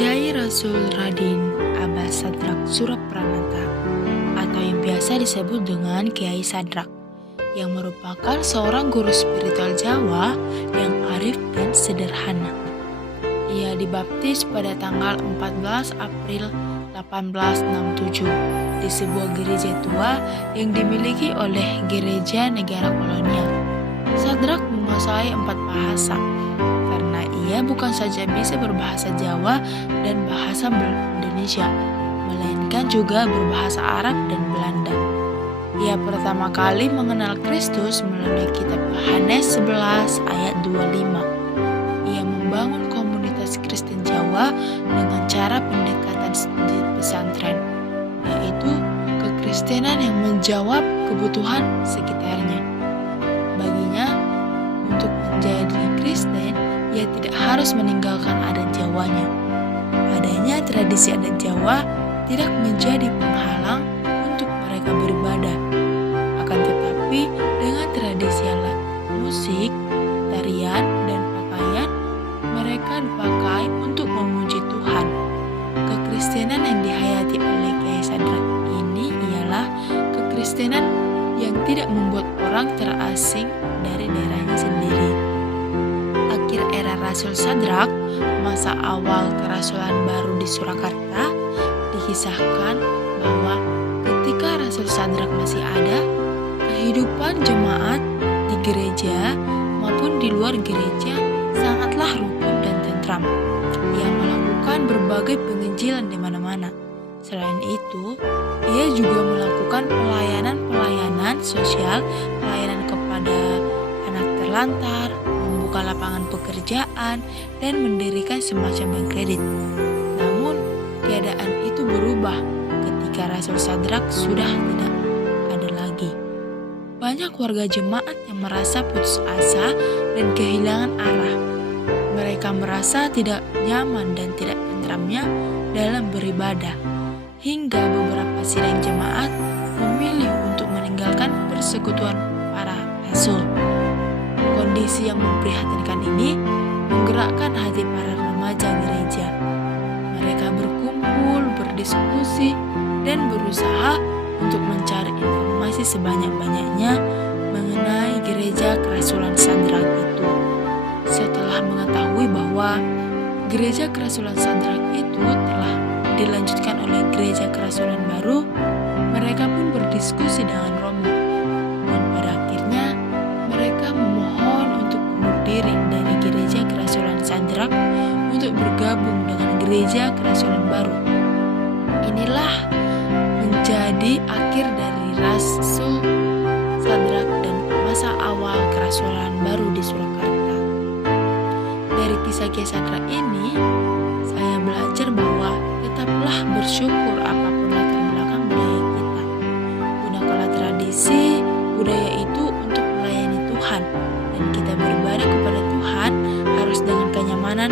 Kiai Rasul Radin Abbas Sadrak Surapranata atau yang biasa disebut dengan Kiai Sadrak, yang merupakan seorang guru spiritual Jawa yang arif dan sederhana. Ia dibaptis pada tanggal 14 April 1867 di sebuah gereja tua yang dimiliki oleh Gereja Negara Kolonial. Sadrak menguasai 4 bahasa, karena ia bukan saja bisa berbahasa Jawa dan bahasa Indonesia, melainkan juga berbahasa Arab dan Belanda. Ia pertama kali mengenal Kristus melalui kitab Yohanes 11 ayat 25. Ia membangun komunitas Kristen Jawa dengan cara pendekatan di pesantren, yaitu kekristenan yang menjawab kebutuhan sekitarnya. Baginya, untuk menjadi Kristen, ia tidak harus meninggalkan adat Jawanya. Adanya tradisi adat Jawa tidak menjadi penghalang untuk mereka beribadah. Akan tetapi, dengan tradisi alat musik, tarian, dan pakaian, mereka dipakai untuk memuji Tuhan. Kekristenan yang dihayati oleh Kiai Sadrak ini ialah kekristenan yang tidak membuat orang terasing dari daerahnya sendiri. Akhir era Rasul Sadrak, masa awal kerasulan baru di Surakarta, dikisahkan bahwa ketika Rasul Sadrak masih ada, kehidupan jemaat di gereja maupun di luar gereja sangatlah rukun dan tentram. Ia melakukan berbagai penginjilan di mana-mana. Selain itu, ia juga melakukan pelayanan sosial, pelayanan kepada anak terlantar, membuka lapangan pekerjaan, dan mendirikan semacam bank kredit. Namun, keadaan itu berubah ketika Rasul Sadrak sudah tidak ada lagi. Banyak warga jemaat yang merasa putus asa dan kehilangan arah. Mereka merasa tidak nyaman dan tidak tentramnya dalam beribadah, hingga beberapa sidang jemaat memilih untuk meninggalkan persekutuan para rasul. Kondisi yang memprihatinkan ini menggerakkan hati para remaja gereja. Mereka berkumpul, berdiskusi, dan berusaha untuk mencari informasi sebanyak-banyaknya mengenai gereja kerasulan Sadrak itu. Setelah mengetahui bahwa gereja kerasulan Sadrak itu telah dilanjutkan oleh gereja kerasulan baru, mereka pun berdiskusi dengan Romo, dan pada akhirnya mereka memohon untuk bunuh diri dari gereja kerasulan Sadrak untuk bergabung dengan gereja kerasulan baru. Inilah menjadi akhir dari Rasul Sadrak dan masa awal kerasulan baru di Surakarta. Dari kisah Kiai Sadrak ini, saya belajar bahwa tetaplah bersyukur apapun latar belakang budaya kita. Gunakanlah tradisi budaya itu untuk melayani Tuhan, dan kita beribadah kepada Tuhan harus dengan kenyamanan